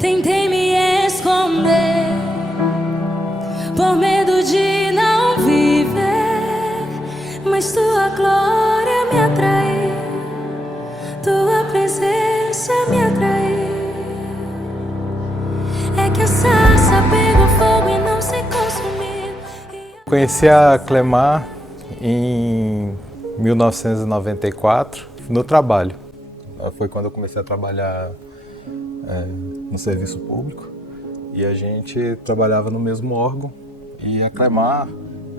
Tentei me esconder por medo de não viver, mas tua glória me atraiu, tua presença me atraiu. É que a sarça pegou fogo e não se consumiu. Conheci a Clemar em 1994 no trabalho. Foi quando eu comecei a trabalhar no serviço público e a gente trabalhava no mesmo órgão. E a Clemar,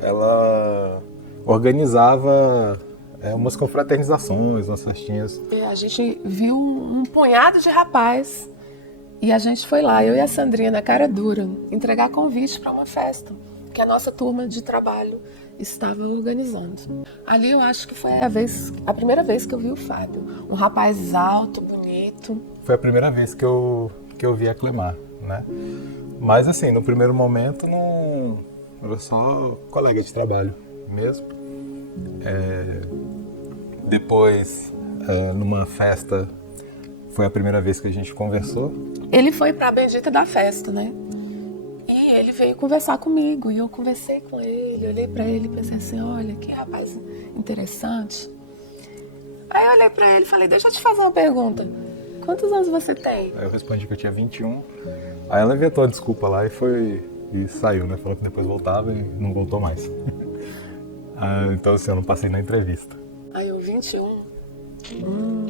ela organizava umas confraternizações, umas festinhas. A gente viu um punhado de rapaz e a gente foi lá, eu e a Sandrinha, na cara dura, entregar convite para uma festa que a nossa turma de trabalho estava organizando. Ali eu acho que foi a primeira vez que eu vi o Fábio. Um rapaz alto, bonito. Foi a primeira vez que eu vi a Clemar, né? Mas assim, no primeiro momento não era só colega de trabalho mesmo. Depois, numa festa, foi a primeira vez que a gente conversou. Ele foi para a bendita da festa, né? E ele veio conversar comigo e eu conversei com ele, olhei para ele e pensei assim, olha, que rapaz interessante. Aí eu olhei para ele e falei, deixa eu te fazer uma pergunta. Quantos anos você tem? Aí eu respondi que eu tinha 21. Aí ela inventou a desculpa lá e saiu, né? Falou que depois voltava e não voltou mais. Então assim, eu não passei na entrevista. Aí eu, 21.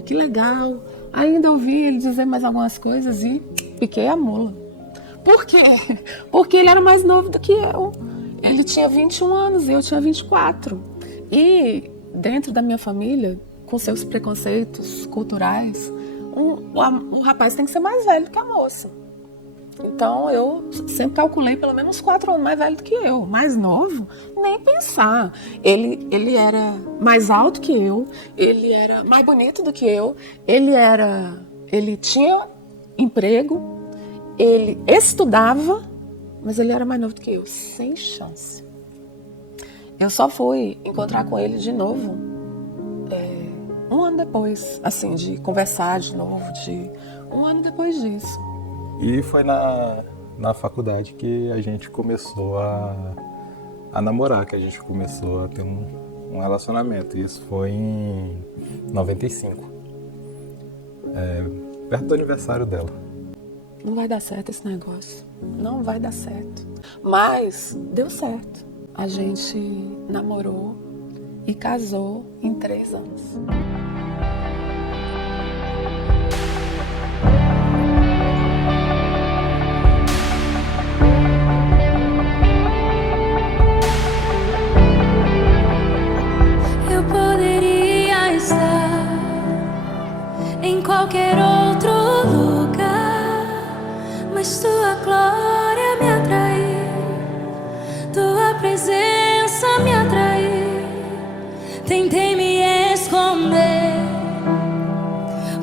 Que legal. Ainda ouvi ele dizer mais algumas coisas e piquei a mula. Por quê? Porque ele era mais novo do que eu. Ele tinha 21 anos e eu tinha 24. E dentro da minha família, com seus preconceitos culturais, o rapaz tem que ser mais velho que a moça. Então eu sempre calculei pelo menos 4 anos mais velho do que eu. Mais novo, nem pensar. Ele era mais alto que eu, ele era mais bonito do que eu, ele tinha emprego, ele estudava, mas ele era mais novo do que eu, sem chance. Eu só fui encontrar com ele de novo um ano depois, assim, de conversar de novo, um ano depois disso. E foi na faculdade que a gente começou a namorar, que a gente começou a ter um relacionamento. Isso foi em 95, perto do aniversário dela. Não vai dar certo esse negócio. Não vai dar certo. Mas deu certo. A gente namorou e casou em 3 anos. Eu poderia estar em qualquer outro lugar, mas tua glória me atraiu, tua presença me atraiu. Tentei me esconder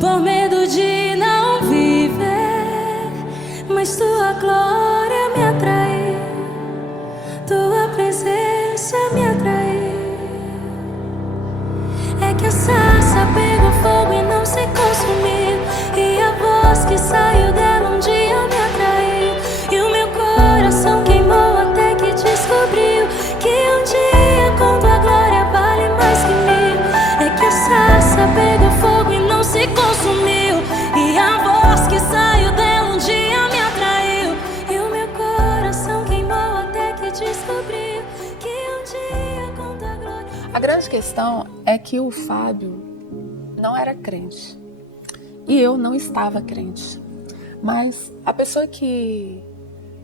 por medo de não viver, mas tua glória me atraiu, tua presença me atraiu. É que a sarça pegou fogo e não se consumiu, e a voz que saiu dela um dia me atraiu, e o meu coração queimou até que descobriu que um dia com tua glória vale mais que 1000. É que a sarça pegou fogo e não se consumiu, e a voz que saiu dela um dia me atraiu, e o meu coração queimou até que descobriu que um dia com tua glória. A grande questão é que o Fábio não era crente e eu não estava crente. Mas a pessoa que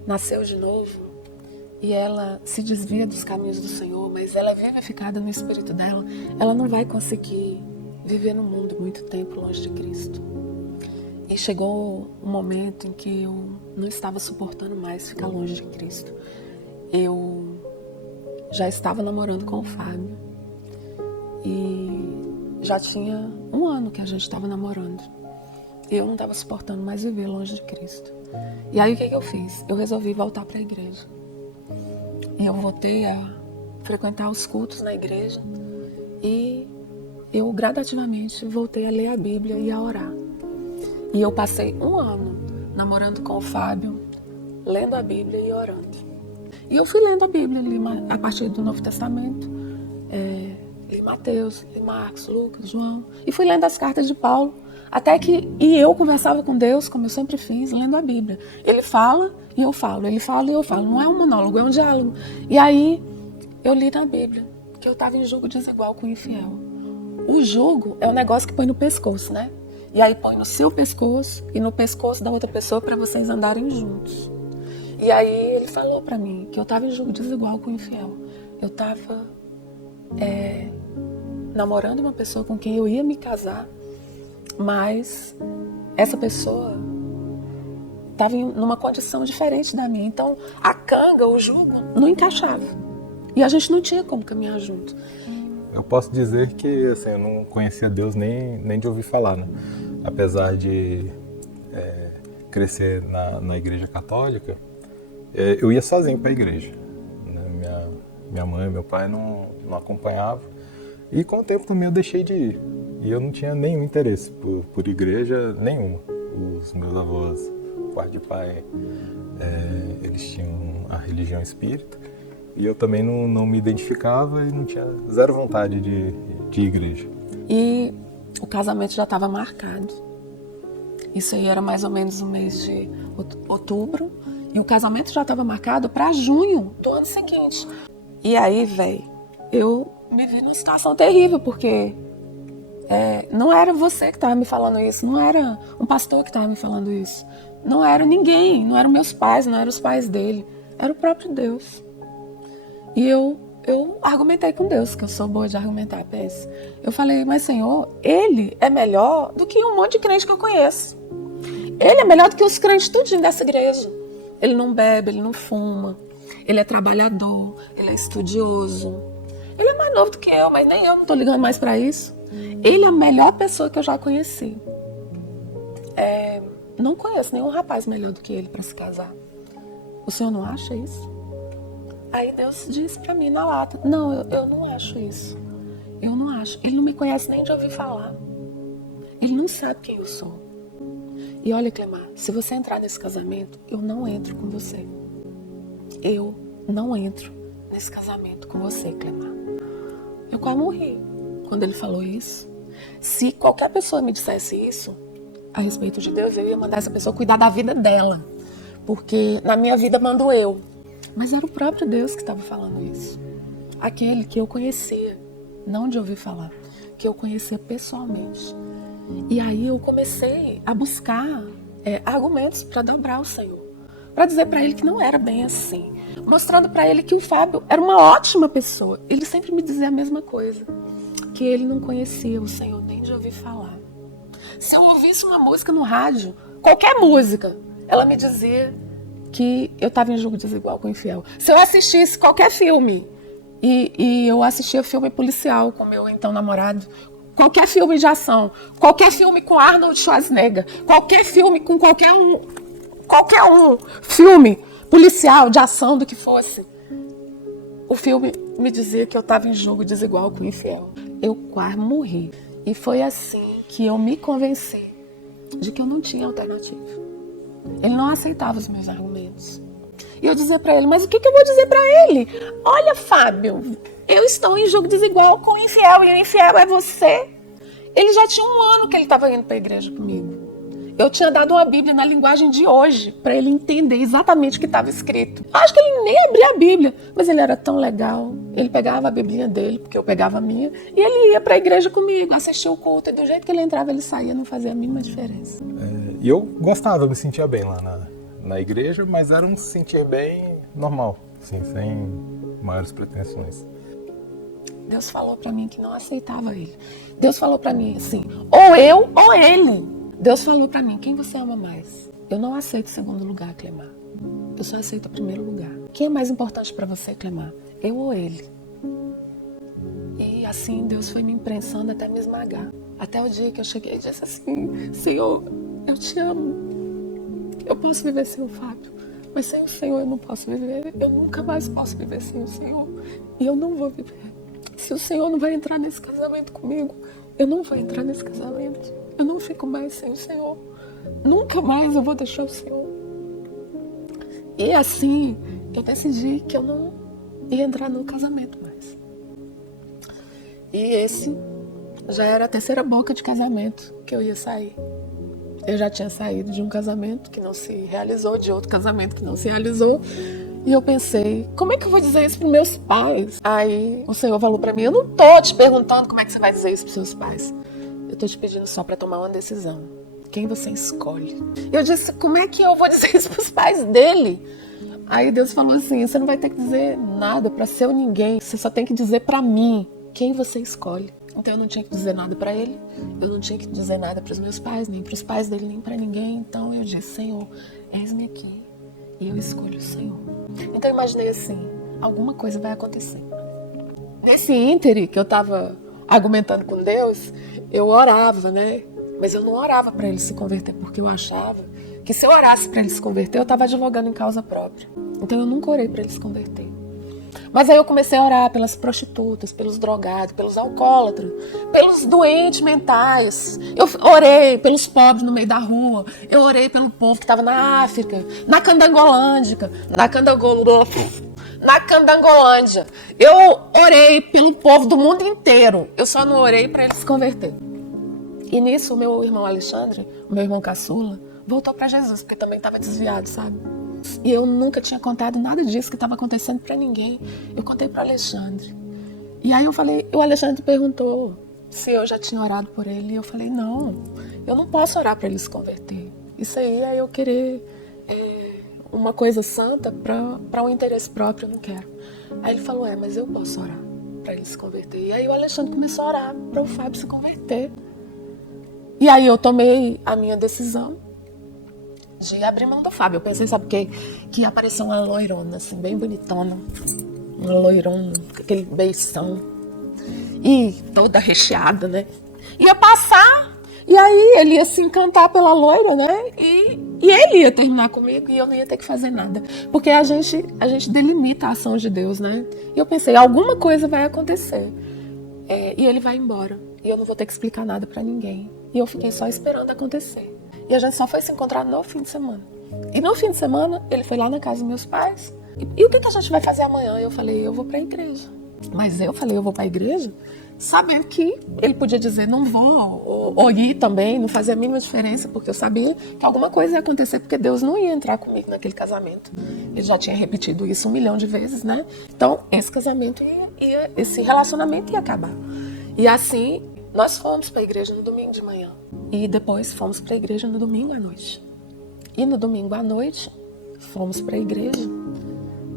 nasceu de novo e ela se desvia dos caminhos do Senhor, mas ela é vivificada no espírito dela, ela não vai conseguir viver no mundo muito tempo longe de Cristo. E chegou um momento em que eu não estava suportando mais ficar longe de Cristo. Eu já estava namorando com o Fábio e já tinha 1 ano que a gente estava namorando. Eu não estava suportando mais viver longe de Cristo. E aí o que eu fiz? Eu resolvi voltar para a igreja. E eu voltei a frequentar os cultos na igreja e eu gradativamente voltei a ler a Bíblia e a orar. E eu passei 1 ano namorando namorando com o Fábio, lendo a Bíblia e orando. E eu fui lendo a Bíblia, li a partir do Novo Testamento, li Mateus, li Marcos, Lucas, João, e fui lendo as cartas de Paulo, até que eu conversava com Deus, como eu sempre fiz, lendo a Bíblia. Ele fala e eu falo, ele fala e eu falo, não é um monólogo, é um diálogo. E aí eu li na Bíblia que eu estava em julgo desigual com o infiel. O julgo é um negócio que põe no pescoço, né? E aí põe no seu pescoço e no pescoço da outra pessoa para vocês andarem juntos. E aí ele falou para mim que eu estava em julgo desigual com o infiel. Eu estava namorando uma pessoa com quem eu ia me casar, mas essa pessoa estava numa condição diferente da minha. Então a canga, o jugo, não encaixava. E a gente não tinha como caminhar junto. Eu posso dizer que assim, eu não conhecia Deus nem de ouvir falar, né? Apesar de crescer na igreja católica, eu ia sozinho para a igreja. Né? Minha mãe e meu pai não acompanhavam. E com o tempo também eu deixei de ir. E eu não tinha nenhum interesse por igreja nenhuma. Os meus avós, pai de pai, eles tinham a religião espírita. E eu também não me identificava e não tinha zero vontade de igreja. E o casamento já estava marcado. Isso aí era mais ou menos no mês de outubro. E o casamento já estava marcado para junho do ano seguinte. E aí, velho, eu me vi numa situação terrível, porque não era você que estava me falando isso, não era um pastor que estava me falando isso. Não era ninguém, não eram meus pais, não eram os pais dele. Era o próprio Deus. E eu argumentei com Deus, que eu sou boa de argumentar, pensa. Eu falei, mas Senhor, Ele é melhor do que um monte de crente que eu conheço. Ele é melhor do que os crentes tudinho dessa igreja. Ele não bebe, ele não fuma, ele é trabalhador, ele é estudioso. Ele é mais novo do que eu, mas nem eu não tô ligando mais pra isso. Ele é a melhor pessoa que eu já conheci. Não conheço nenhum rapaz melhor do que ele pra se casar. O senhor não acha isso? Aí Deus disse pra mim na lata, não, eu não acho isso. Eu não acho. Ele não me conhece nem de ouvir falar. Ele não sabe quem eu sou. E olha, Clemar, se você entrar nesse casamento, eu não entro com você. Eu não entro nesse casamento com você, Clemar. Eu quase morri quando ele falou isso. Se qualquer pessoa me dissesse isso a respeito de Deus, eu ia mandar essa pessoa cuidar da vida dela. Porque na minha vida mando eu. Mas era o próprio Deus que estava falando isso. Aquele que eu conhecia, não de ouvir falar, que eu conhecia pessoalmente. E aí eu comecei a buscar argumentos para dobrar o Senhor. Para dizer para ele que não era bem assim. Mostrando para ele que o Fábio era uma ótima pessoa. Ele sempre me dizia a mesma coisa. Que ele não conhecia o Senhor nem de ouvir falar. Se eu ouvisse uma música no rádio, qualquer música, ela me dizia que eu estava em julgo desigual com o infiel. Se eu assistisse qualquer filme, e eu assistia filme policial com meu então namorado, qualquer filme de ação, qualquer filme com Arnold Schwarzenegger, qualquer filme com qualquer um filme policial, de ação, do que fosse, o filme me dizia que eu estava em julgo desigual com o infiel. Eu quase morri. E foi assim que eu me convenci de que eu não tinha alternativa. Ele não aceitava os meus argumentos. E eu dizia pra ele, mas o que eu vou dizer pra ele? Olha, Fábio, eu estou em jogo desigual com o infiel, e o infiel é você. Ele já tinha 1 ano que ele estava indo pra igreja comigo. Eu tinha dado uma Bíblia na linguagem de hoje, pra ele entender exatamente o que estava escrito. Acho que ele nem abria a Bíblia, mas ele era tão legal. Ele pegava a Biblinha dele, porque eu pegava a minha, e ele ia pra igreja comigo, assistia o culto, e do jeito que ele entrava, ele saía, não fazia a mínima diferença. E eu gostava, me sentia bem lá na igreja, mas era um se sentir bem normal, assim, sem maiores pretensões. Deus falou pra mim que não aceitava ele. Deus falou pra mim assim, ou eu ou ele. Deus falou pra mim, quem você ama mais? Eu não aceito segundo lugar, Clemar. Eu só aceito o primeiro lugar. Quem é mais importante pra você, Clemar? Eu ou ele? E assim Deus foi me imprensando até me esmagar. Até o dia que eu cheguei e disse assim, Senhor, eu te amo. Eu posso viver sem o Fábio, mas sem o Senhor eu não posso viver. Eu nunca mais posso viver sem o Senhor. E eu não vou viver. Se o Senhor não vai entrar nesse casamento comigo, eu não vou entrar nesse casamento. Eu não fico mais sem o Senhor. Nunca mais eu vou deixar o Senhor. E assim, eu decidi que eu não ia entrar no casamento mais. E esse já era a terceira boca de casamento que eu ia sair. Eu já tinha saído de um casamento que não se realizou, de outro casamento que não se realizou. E eu pensei, como é que eu vou dizer isso para meus pais? Aí o Senhor falou para mim, eu não tô te perguntando como é que você vai dizer isso para seus pais. Eu tô te pedindo só para tomar uma decisão. Quem você escolhe? Eu disse, como é que eu vou dizer isso para os pais dele? Aí Deus falou assim, você não vai ter que dizer nada para seu ninguém. Você só tem que dizer para mim quem você escolhe. Então eu não tinha que dizer nada para ele, eu não tinha que dizer nada para os meus pais, nem para os pais dele, nem para ninguém. Então eu disse, Senhor, eis-me aqui e eu escolho o Senhor. Então eu imaginei assim, alguma coisa vai acontecer. Nesse íntere que eu estava argumentando com Deus, eu orava, né? Mas eu não orava para ele se converter, porque eu achava que se eu orasse para ele se converter, eu estava advogando em causa própria. Então eu nunca orei para ele se converter. Mas aí eu comecei a orar pelas prostitutas, pelos drogados, pelos alcoólatras, pelos doentes mentais. Eu orei pelos pobres no meio da rua. Eu orei pelo povo que estava na África, na Candangolândia. Eu orei pelo povo do mundo inteiro. Eu só não orei para ele se converter. E nisso o meu irmão Alexandre, o meu irmão caçula, voltou para Jesus, porque também estava desviado, sabe? E eu nunca tinha contado nada disso que estava acontecendo para ninguém. Eu contei para Alexandre. E aí eu falei, o Alexandre perguntou se eu já tinha orado por ele. E eu falei, não, eu não posso orar para ele se converter. Isso aí é eu querer uma coisa santa para um interesse próprio, eu não quero. Aí ele falou, mas eu posso orar para ele se converter. E aí o Alexandre começou a orar para o Fábio se converter. E aí eu tomei a minha decisão de abrir mão do Fábio. Eu pensei, sabe o quê? Que ia aparecer uma loirona, assim, bem bonitona. Uma loirona, com aquele beição. E toda recheada, né? Ia passar, e aí ele ia se encantar pela loira, né? E ele ia terminar comigo e eu não ia ter que fazer nada. Porque a gente delimita a ação de Deus, né? E eu pensei, alguma coisa vai acontecer. E ele vai embora. E eu não vou ter que explicar nada pra ninguém. E eu fiquei só esperando acontecer. E a gente só foi se encontrar no fim de semana. E no fim de semana, ele foi lá na casa dos meus pais. E o que a gente vai fazer amanhã? Eu falei, eu vou pra igreja. Mas eu falei, eu vou pra igreja, sabendo que ele podia dizer, não vou, ou ir também, não fazia a mínima diferença, porque eu sabia que alguma coisa ia acontecer, porque Deus não ia entrar comigo naquele casamento. Ele já tinha repetido isso 1 milhão de vezes, né? Então, esse casamento esse relacionamento ia acabar. E assim, nós fomos para a igreja no domingo de manhã. E depois fomos para a igreja no domingo à noite. E no domingo à noite, fomos para a igreja.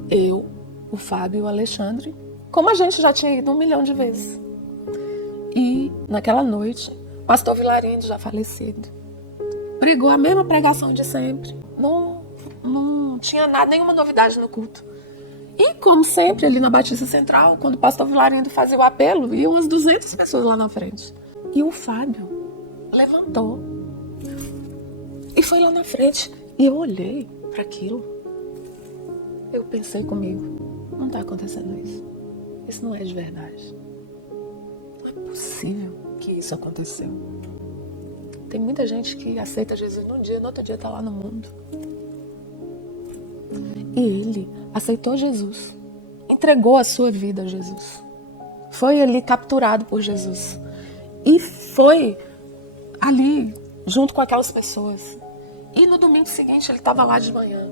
Eu, o Fábio e o Alexandre, como a gente já tinha ido 1 milhão de vezes. E naquela noite, o pastor Vilarindo, já falecido, pregou a mesma pregação de sempre. Não tinha nada, nenhuma novidade no culto. E como sempre, ali na Batista Central, quando o pastor Vilarindo fazia o apelo, iam umas 200 pessoas lá na frente. E o Fábio levantou e foi lá na frente. E eu olhei para aquilo. Eu pensei comigo, não está acontecendo isso. Isso não é de verdade. Não é possível que isso aconteceu. Tem muita gente que aceita Jesus num dia, no outro dia está lá no mundo. E ele aceitou Jesus, entregou a sua vida a Jesus. Foi ali capturado por Jesus. E foi ali, junto com aquelas pessoas. E no domingo seguinte ele estava lá de manhã.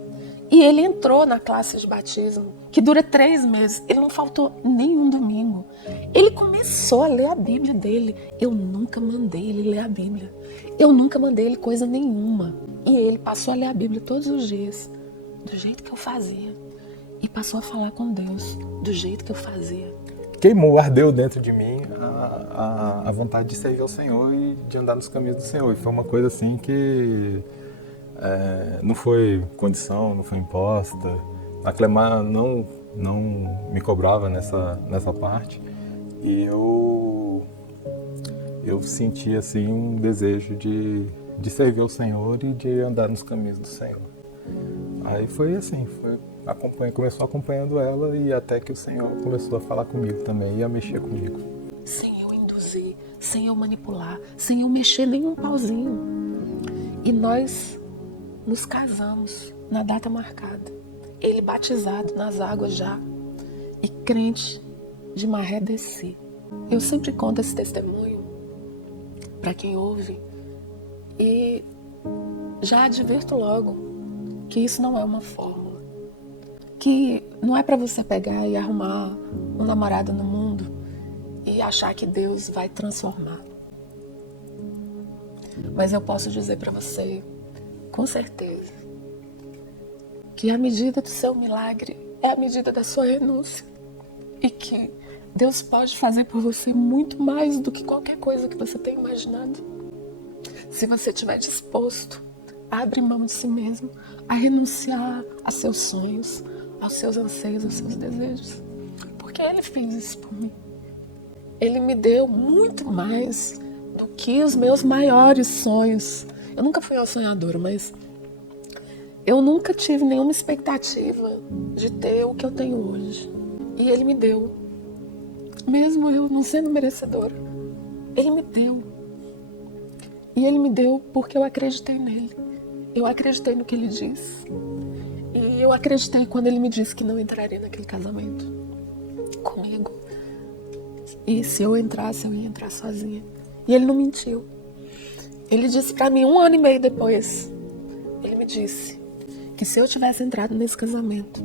E ele entrou na classe de batismo, que dura 3 meses. Ele não faltou nenhum domingo. Ele começou a ler a Bíblia dele. Eu nunca mandei ele ler a Bíblia. Eu nunca mandei ele coisa nenhuma. E ele passou a ler a Bíblia todos os dias, do jeito que eu fazia. E passou a falar com Deus, do jeito que eu fazia. Queimou, ardeu dentro de mim a vontade de servir ao Senhor e de andar nos caminhos do Senhor. E foi uma coisa assim que não foi condição, não foi imposta. A Clemar não me cobrava nessa parte. E eu senti assim um desejo de servir ao Senhor e de andar nos caminhos do Senhor. Aí foi assim, começou acompanhando ela e até que o Senhor começou a falar comigo também e a mexer comigo. Sem eu induzir, sem eu manipular, sem eu mexer nenhum pauzinho. E nós nos casamos na data marcada. ele batizado nas águas já e crente de maré descer. Eu sempre conto esse testemunho para quem ouve e já adverto logo que isso não é uma fórmula, que não é para você pegar e arrumar um namorado no mundo e achar que Deus vai transformar. Mas eu posso dizer para você, com certeza, que a medida do seu milagre é a medida da sua renúncia. E que Deus pode fazer por você muito mais do que qualquer coisa que você tenha imaginado. Se você estiver disposto a abrir mão de si mesmo, a renunciar a seus sonhos, aos seus anseios, aos seus desejos. Porque Ele fez isso por mim. Ele me deu muito mais do que os meus maiores sonhos. Eu nunca fui uma sonhadora, mas eu nunca tive nenhuma expectativa de ter o que eu tenho hoje. E Ele me deu. Mesmo eu não sendo merecedora, Ele me deu. E Ele me deu porque eu acreditei nele. Eu acreditei no que Ele disse. E eu acreditei quando Ele me disse que não entraria naquele casamento comigo. E se eu entrasse, eu ia entrar sozinha. E Ele não mentiu. Ele disse pra mim 1 ano e meio depois. Ele me disse que se eu tivesse entrado nesse casamento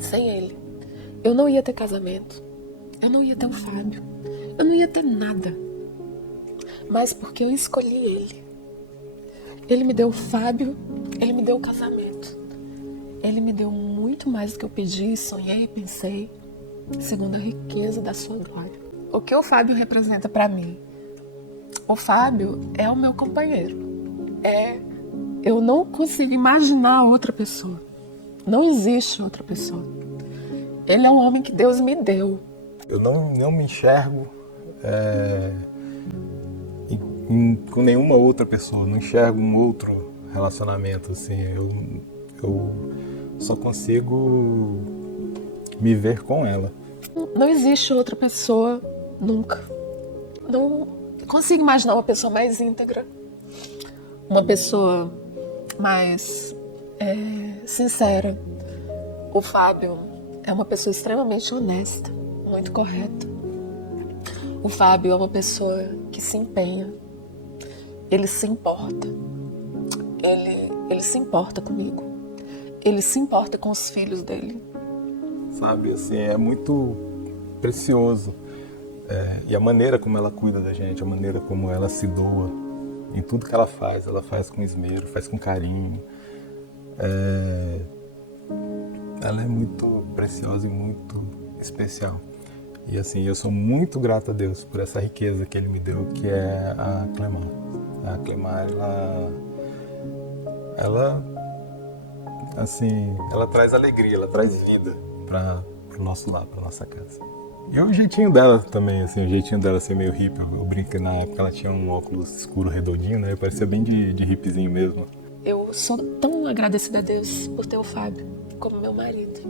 sem Ele, eu não ia ter casamento. Eu não ia ter o Fábio. Eu não ia ter nada. Mas porque eu escolhi Ele. Ele me deu o Fábio. Ele me deu o casamento. Ele me deu muito mais do que eu pedi, sonhei e pensei, segundo a riqueza da sua glória. O que o Fábio representa para mim? O Fábio é o meu companheiro. Eu não consigo imaginar outra pessoa. Não existe outra pessoa. Ele é um homem que Deus me deu. Eu não me enxergo com nenhuma outra pessoa. Não enxergo um outro relacionamento. Assim, eu só consigo me ver com ela. Não existe outra pessoa nunca. Não consigo imaginar uma pessoa mais íntegra, uma pessoa mais sincera. O Fábio é uma pessoa extremamente honesta, muito correta. O Fábio é uma pessoa que se empenha. Ele se importa. Ele se importa comigo. Ele se importa com os filhos dele. Sabe, assim, é muito precioso. E a maneira como ela cuida da gente, a maneira como ela se doa em tudo que ela faz com esmero, faz com carinho. Ela é muito preciosa e muito especial. E assim, eu sou muito grato a Deus por essa riqueza que Ele me deu, que é a Clemar. A Clemar, ela traz alegria, ela traz vida para o nosso lar, para nossa casa. E o jeitinho dela também, assim, o jeitinho dela ser meio hippie. Eu brinco que na época ela tinha um óculos escuro redondinho, né? Parecia bem de hippiezinho mesmo. Eu sou tão agradecida a Deus por ter o Fábio como meu marido.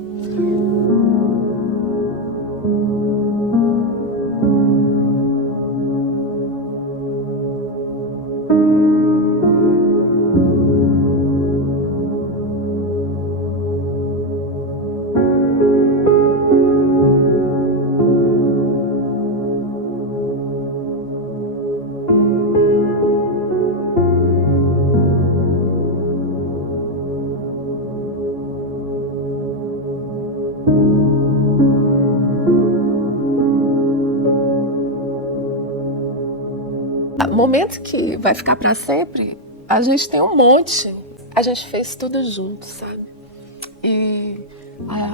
Momento que vai ficar para sempre, a gente tem um monte. A gente fez tudo junto, sabe? E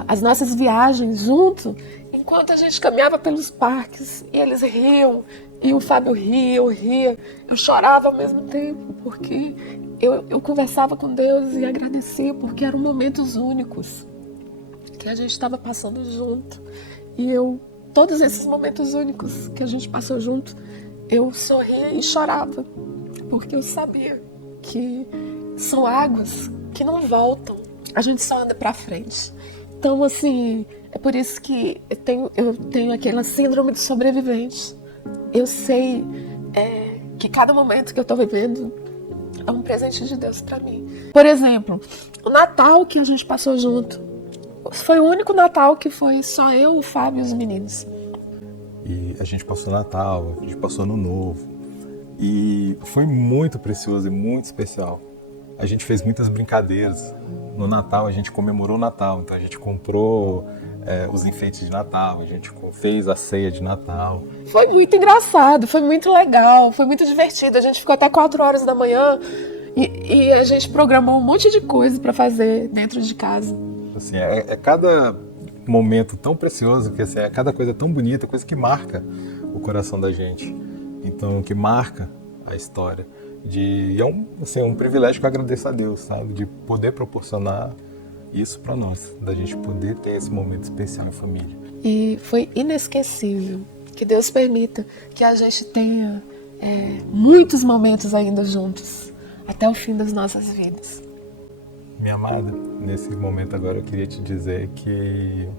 as nossas viagens junto, enquanto a gente caminhava pelos parques, e eles riam, e o Fábio ria, eu ria, eu chorava ao mesmo tempo, porque eu conversava com Deus e agradecia, porque eram momentos únicos que a gente estava passando junto. E todos esses momentos únicos que a gente passou junto, eu sorria e chorava, porque eu sabia que são águas que não voltam, a gente só anda pra frente. Então, assim, é por isso que eu tenho aquela síndrome do sobrevivente. Eu sei que cada momento que eu tô vivendo é um presente de Deus pra mim. Por exemplo, o Natal que a gente passou junto, Foi o único Natal que foi só eu, o Fábio e os meninos. E a gente passou Natal, a gente passou Ano Novo. E foi muito precioso e muito especial. A gente fez muitas brincadeiras. No Natal a gente comemorou o Natal, então a gente comprou os enfeites de Natal, a gente fez a ceia de Natal. Foi muito engraçado, foi muito legal, foi muito divertido. A gente ficou até 4 horas da manhã e a gente programou um monte de coisa para fazer dentro de casa. Assim, é cada momento tão precioso, que assim, é cada coisa tão bonita, coisa que marca o coração da gente. Então, que marca a história. É um privilégio que eu agradeço a Deus, sabe? De poder proporcionar isso para nós, da gente poder ter esse momento especial em família. E foi inesquecível. Que Deus permita que a gente tenha muitos momentos ainda juntos, até o fim das nossas vidas. Minha amada, nesse momento agora eu queria te dizer que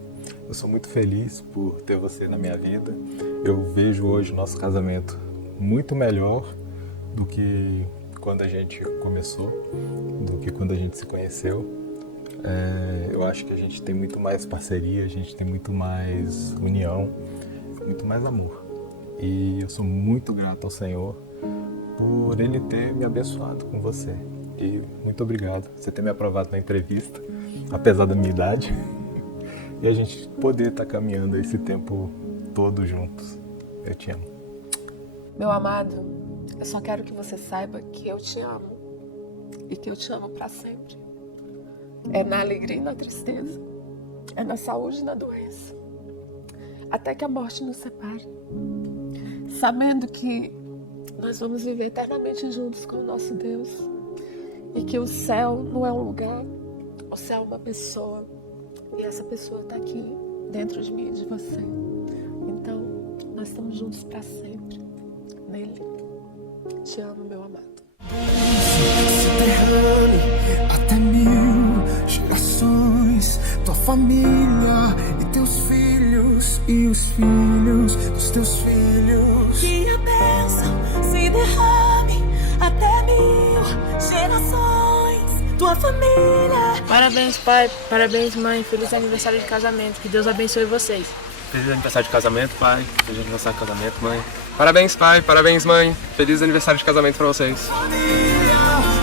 eu sou muito feliz por ter você na minha vida. Eu vejo hoje o nosso casamento muito melhor do que quando a gente começou, do que quando a gente se conheceu. Eu acho que a gente tem muito mais parceria, a gente tem muito mais união, muito mais amor. E eu sou muito grato ao Senhor por Ele ter me abençoado com você. E muito obrigado por você ter me aprovado na entrevista, apesar da minha idade, e a gente poder estar caminhando esse tempo todo juntos. Eu te amo. Meu amado, eu só quero que você saiba que eu te amo e que eu te amo para sempre. É na alegria e na tristeza, é na saúde e na doença, até que a morte nos separe, sabendo que nós vamos viver eternamente juntos com o nosso Deus e que o céu não é um lugar, o céu é uma pessoa e essa pessoa está aqui dentro de mim e de você. Então, nós estamos juntos para sempre nele. Te amo, meu amado. Até 1000 gerações, tua família e teus filhos e os filhos dos teus filhos. Que a bênção se derrame até 1000 gerações, tua família. Parabéns, pai. Parabéns, mãe. Feliz aniversário de casamento. Que Deus abençoe vocês. Feliz aniversário de casamento, pai. Feliz aniversário de casamento, mãe. Parabéns, pai. Parabéns, mãe. Feliz aniversário de casamento pra vocês. Família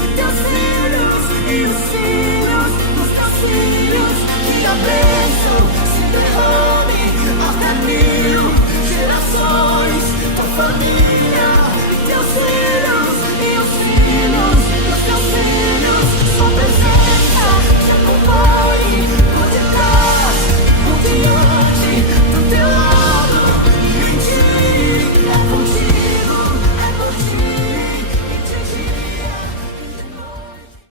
e teus filhos e os filhos.